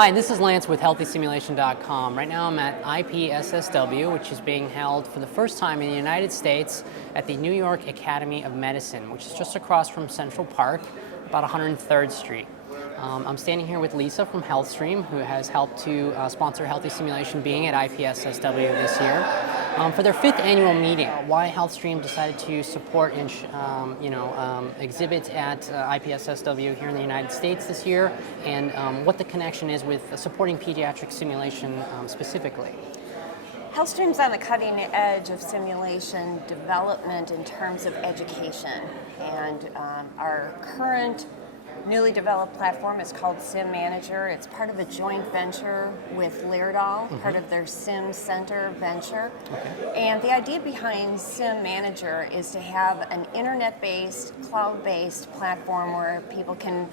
Hi, this is Lance with HealthySimulation.com. Right now I'm at IPSSW, which is being held for the first time in the United States at the New York Academy of Medicine, which is just across from Central Park, about 103rd Street. I'm standing here with Lisa from HealthStream, who has helped to sponsor Healthy Simulation being at IPSSW this year. For their 5th annual meeting, why HealthStream decided to support exhibits at IPSSW here in the United States this year, and what the connection is with supporting pediatric simulation specifically. HealthStream's on the cutting edge of simulation development in terms of education, and our current newly developed platform is called Sim Manager. It's part of a joint venture with Laerdal, part of their Sim Center venture. Okay. And the idea behind Sim Manager is to have an internet-based, cloud-based platform where people can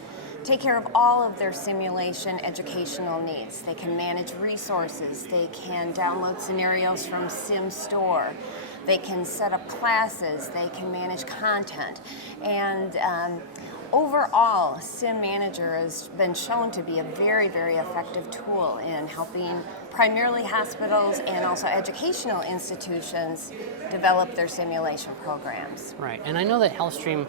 take care of all of their simulation educational needs. They can manage resources, they can download scenarios from Sim Store, they can set up classes, they can manage content. And overall, Sim Manager has been shown to be a very, very effective tool in helping primarily hospitals and also educational institutions develop their simulation programs. Right, and I know that HealthStream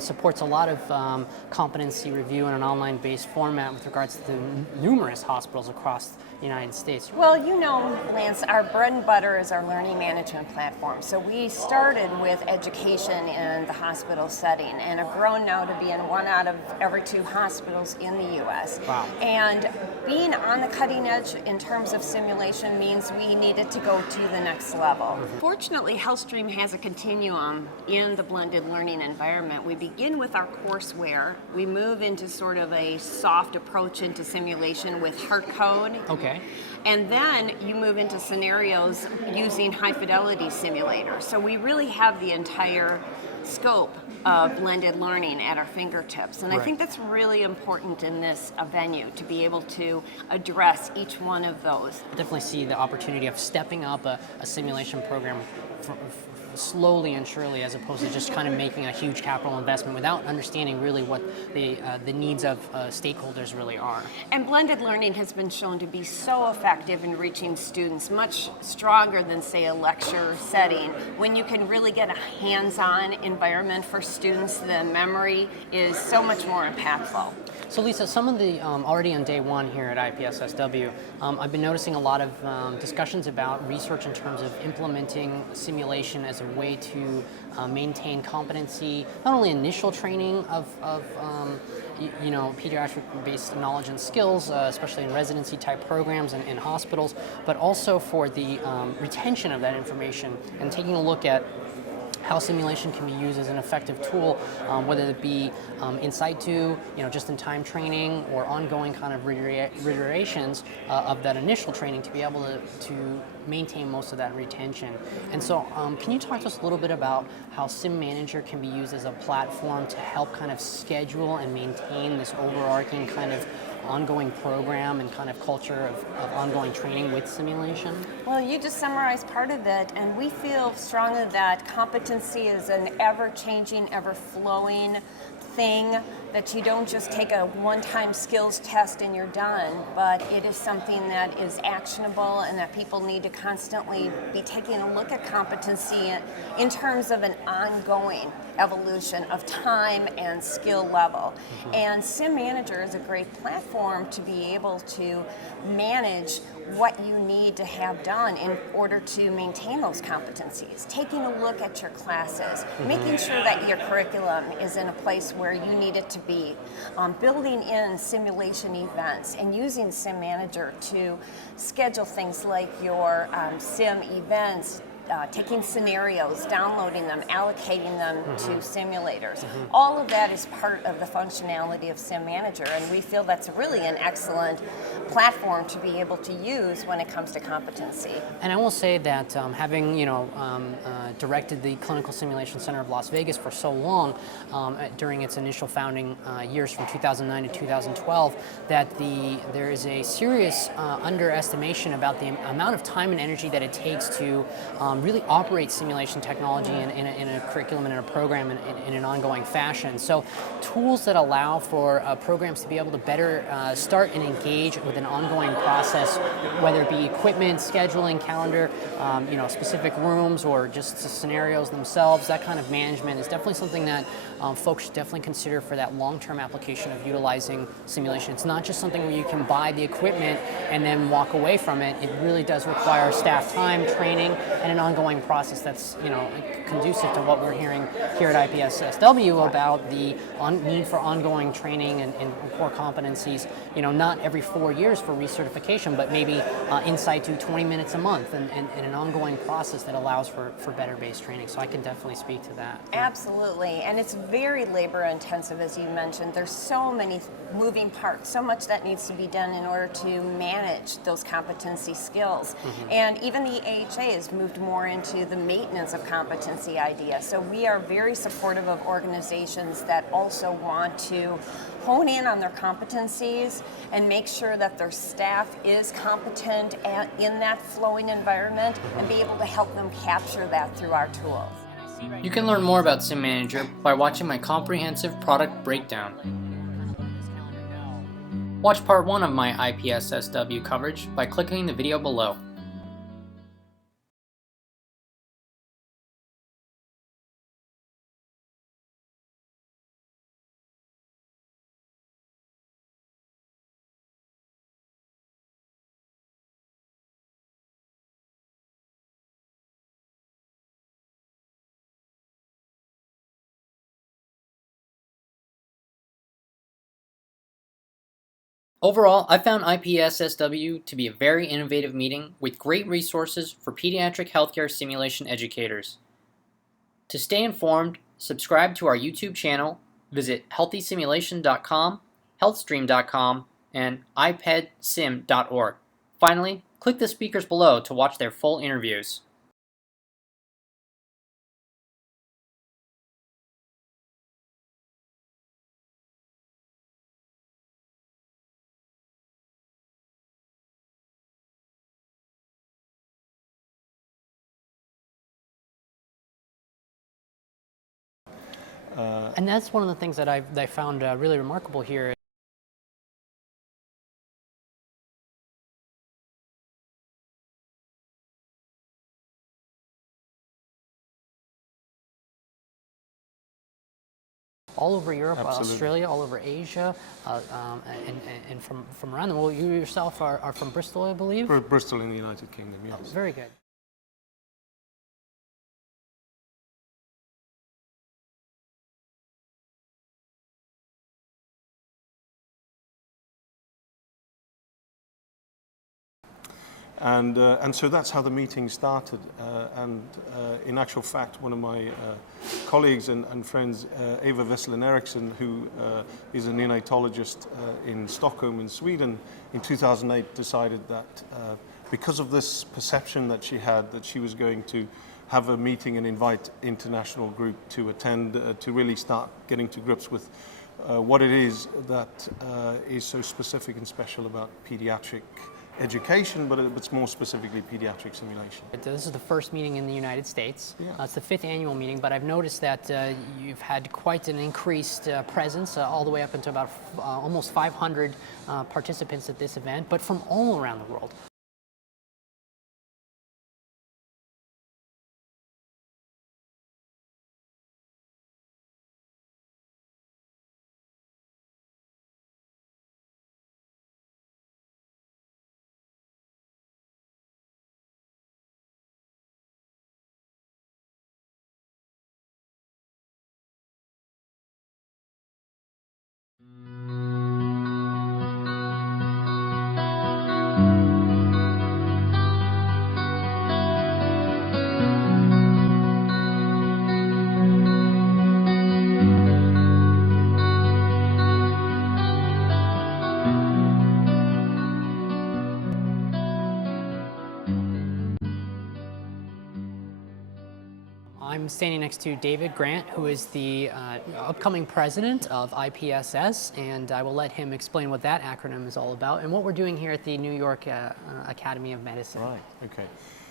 supports a lot of competency review in an online-based format with regards to the numerous hospitals across the United States. Well, you know, Lance, our bread and butter is our learning management platform. So we started with education in the hospital setting and have grown now to be in 1 out of every 2 hospitals in the U.S. Wow. And being on the cutting edge in terms of simulation means we needed to go to the next level. Fortunately, HealthStream has a continuum in the blended learning environment. We begin with our courseware. We move into sort of a soft approach into simulation with hard code. Okay. And then you move into scenarios using high fidelity simulators. So we really have the entire scope of blended learning at our fingertips. And Right. I think that's really important in this venue to be able to address each one of those. I definitely see the opportunity of stepping up a simulation program slowly and surely, as opposed to just kind of making a huge capital investment without understanding really what the needs of stakeholders really are. And blended learning has been shown to be so effective in reaching students, much stronger than, say, a lecture setting. When you can really get a hands-on environment for students, the memory is so much more impactful. So Lisa, some of the, already on day one here at IPSSW, I've been noticing a lot of discussions about research in terms of implementing simulation as a way to maintain competency, not only initial training of pediatric-based knowledge and skills, especially in residency type programs and in hospitals, but also for the retention of that information and taking a look at how simulation can be used as an effective tool, whether it be in situ, just-in-time training, or ongoing kind of reiterations of that initial training to be able to maintain most of that retention. And so, can you talk to us a little bit about how Sim Manager can be used as a platform to help kind of schedule and maintain this overarching kind of ongoing program and kind of culture of ongoing training with simulation? Well, you just summarized part of it, and we feel strongly that competency is an ever-changing, ever-flowing thing, that you don't just take a one-time skills test and you're done, but it is something that is actionable and that people need to constantly be taking a look at competency in terms of an ongoing evolution of time and skill level. And Sim Manager is a great platform to be able to manage what you need to have done in order to maintain those competencies. Taking a look at your classes, making sure that your curriculum is in a place where you need it to be, building in simulation events and using Sim Manager to schedule things like your sim events, taking scenarios, downloading them, allocating them to simulators. All of that is part of the functionality of Sim Manager, and we feel that's really an excellent platform to be able to use when it comes to competency. And I will say that having directed the Clinical Simulation Center of Las Vegas for so long, during its initial founding years from 2009 to 2012, that there is a serious underestimation about the amount of time and energy that it takes to really operate simulation technology in a curriculum and in a program in an ongoing fashion. So tools that allow for programs to be able to better start and engage with an ongoing process, whether it be equipment, scheduling, calendar, specific rooms, or just the scenarios themselves. That kind of management is definitely something that folks should definitely consider for that long-term application of utilizing simulation. It's not just something where you can buy the equipment and then walk away from it. It really does require staff time, training, and an ongoing process that's conducive to what we're hearing here at IPSSW about the need for ongoing training and core competencies. Not every 4 years for recertification, but maybe insight to 20 minutes a month, and an ongoing process that allows for better-based training. So I can definitely speak to that. Absolutely, and it's very labor-intensive, as you mentioned. There's so many moving parts, so much that needs to be done in order to manage those competency skills. And even the AHA has moved more into the maintenance of competency idea. So we are very supportive of organizations that also want to hone in on their competencies and make sure that their staff is competent in that flowing environment, and be able to help them capture that through our tools. You can learn more about Sim Manager by watching my comprehensive product breakdown. Watch part 1 of my IPSSW coverage by clicking the video below. Overall, I found IPSSW to be a very innovative meeting with great resources for pediatric healthcare simulation educators. To stay informed, subscribe to our YouTube channel, visit healthysimulation.com, healthstream.com, and ipedsim.org. Finally, click the speakers below to watch their full interviews. And that's one of the things that I found really remarkable here. All over Europe, Australia, all over Asia, and from around the world. You yourself are from Bristol, I believe? Bristol in the United Kingdom, yes. Oh, very good. And so that's how the meeting started. In actual fact, one of my colleagues and friends, Eva Wesselin Eriksson, who is a neonatologist in Stockholm in Sweden, in 2008 decided that because of this perception that she had, that she was going to have a meeting and invite international group to attend, to really start getting to grips with what it is that is so specific and special about pediatric education, but it's more specifically pediatric simulation. This is the first meeting in the United States. Yeah. It's the 5th annual meeting, but I've noticed that you've had quite an increased presence, all the way up into about almost 500 participants at this event, but from all around the world. I'm standing next to David Grant, who is the upcoming president of IPSS, and I will let him explain what that acronym is all about and what we're doing here at the New York Academy of Medicine. Right, okay.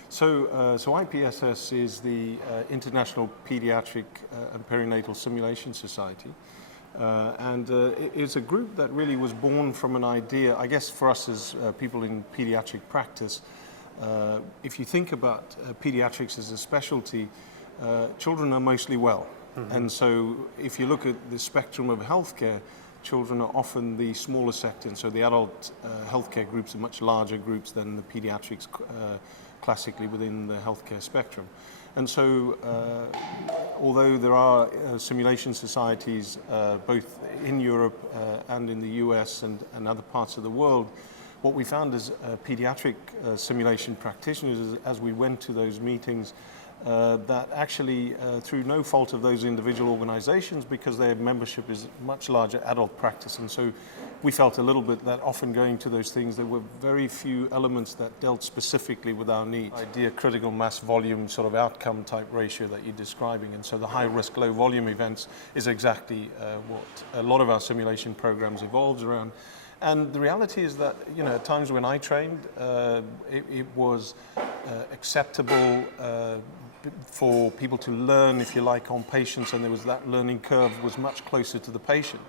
So IPSS is the International Pediatric and Perinatal Simulation Society. And it's a group that really was born from an idea, I guess for us as people in pediatric practice, if you think about pediatrics as a specialty, children are mostly well. Mm-hmm. And so if you look at the spectrum of healthcare, children are often the smaller sector, and so the adult healthcare groups are much larger groups than the pediatrics classically within the healthcare spectrum. And so although there are simulation societies both in Europe and in the US and other parts of the world, what we found as pediatric simulation practitioners as we went to those meetings, that actually through no fault of those individual organizations, because their membership is much larger adult practice, and so we felt a little bit that often going to those things there were very few elements that dealt specifically with our needs. Idea critical mass volume sort of outcome type ratio that you're describing, and so the high risk low volume events is exactly what a lot of our simulation programs evolves around. And the reality is that, at times when I trained, it was acceptable for people to learn, if you like, on patients, and there was that learning curve was much closer to the patient.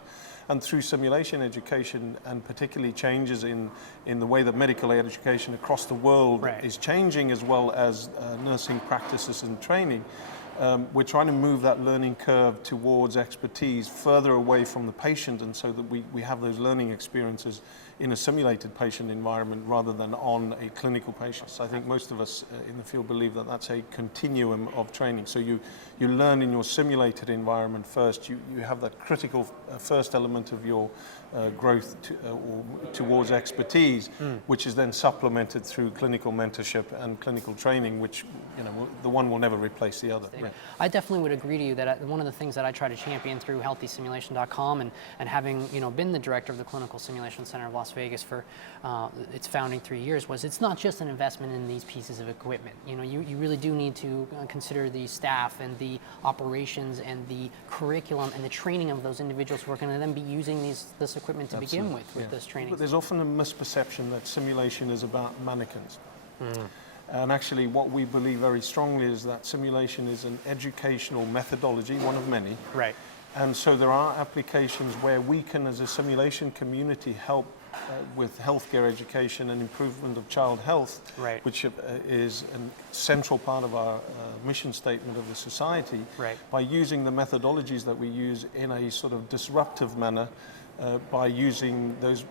And through simulation education, and particularly changes in the way that medical education across the world is changing, as well as nursing practices and training, we're trying to move that learning curve towards expertise further away from the patient, and so that we have those learning experiences in a simulated patient environment rather than on a clinical patient. So I think most of us in the field believe that that's a continuum of training. So you learn in your simulated environment first. You have that critical first element of your growth towards expertise, which is then supplemented through clinical mentorship and clinical training, which the one will never replace the other. Right. I definitely would agree to you that one of the things that I try to champion through healthysimulation.com and having been the director of the Clinical Simulation Center of Las Vegas for its founding 3 years was it's not just an investment in these pieces of equipment. You really do need to consider the staff and the operations and the curriculum and the training of those individuals who are going to then be using this equipment to begin with this training. But there's often a misperception that simulation is about mannequins. And actually what we believe very strongly is that simulation is an educational methodology, one of many. Right. And so there are applications where we can, as a simulation community, help with healthcare education and improvement of child health, which is a central part of our mission statement of the society, by using the methodologies that we use in a sort of disruptive manner, by using those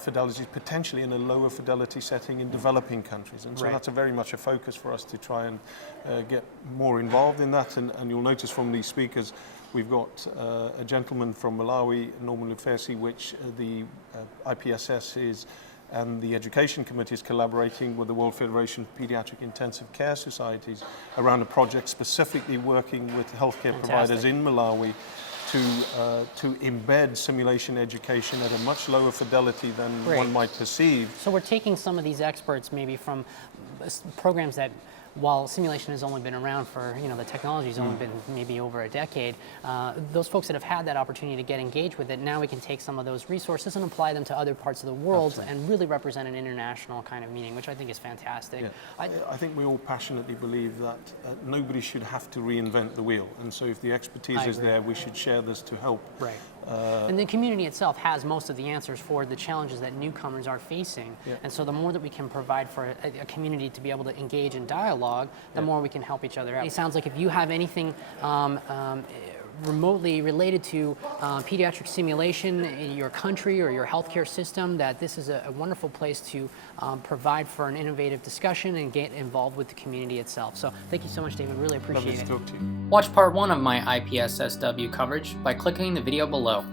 fidelities potentially in a lower fidelity setting in developing countries. And so that's very much a focus for us to try and get more involved in that. And you'll notice from these speakers, we've got a gentleman from Malawi, Norman Lufesi, which the IPSS is, and the Education Committee is collaborating with the World Federation of Pediatric Intensive Care Societies around a project specifically working with healthcare providers in Malawi to embed simulation education at a much lower fidelity than one might perceive. So we're taking some of these experts maybe from programs that, while simulation has only been around for, the technology's only been maybe over a decade, those folks that have had that opportunity to get engaged with it, now we can take some of those resources and apply them to other parts of the world and really represent an international kind of meeting, which I think is fantastic. Yeah. I think we all passionately believe that nobody should have to reinvent the wheel, and so if the expertise is there, we should share this to help. And the community itself has most of the answers for the challenges that newcomers are facing, and so the more that we can provide for a community to be able to engage in dialogue, the more we can help each other out. It sounds like if you have anything remotely related to pediatric simulation in your country or your healthcare system, that this is a wonderful place to provide for an innovative discussion and get involved with the community itself. So thank you so much, David. Really appreciate it. Watch part 1 of my IPSSW coverage by clicking the video below.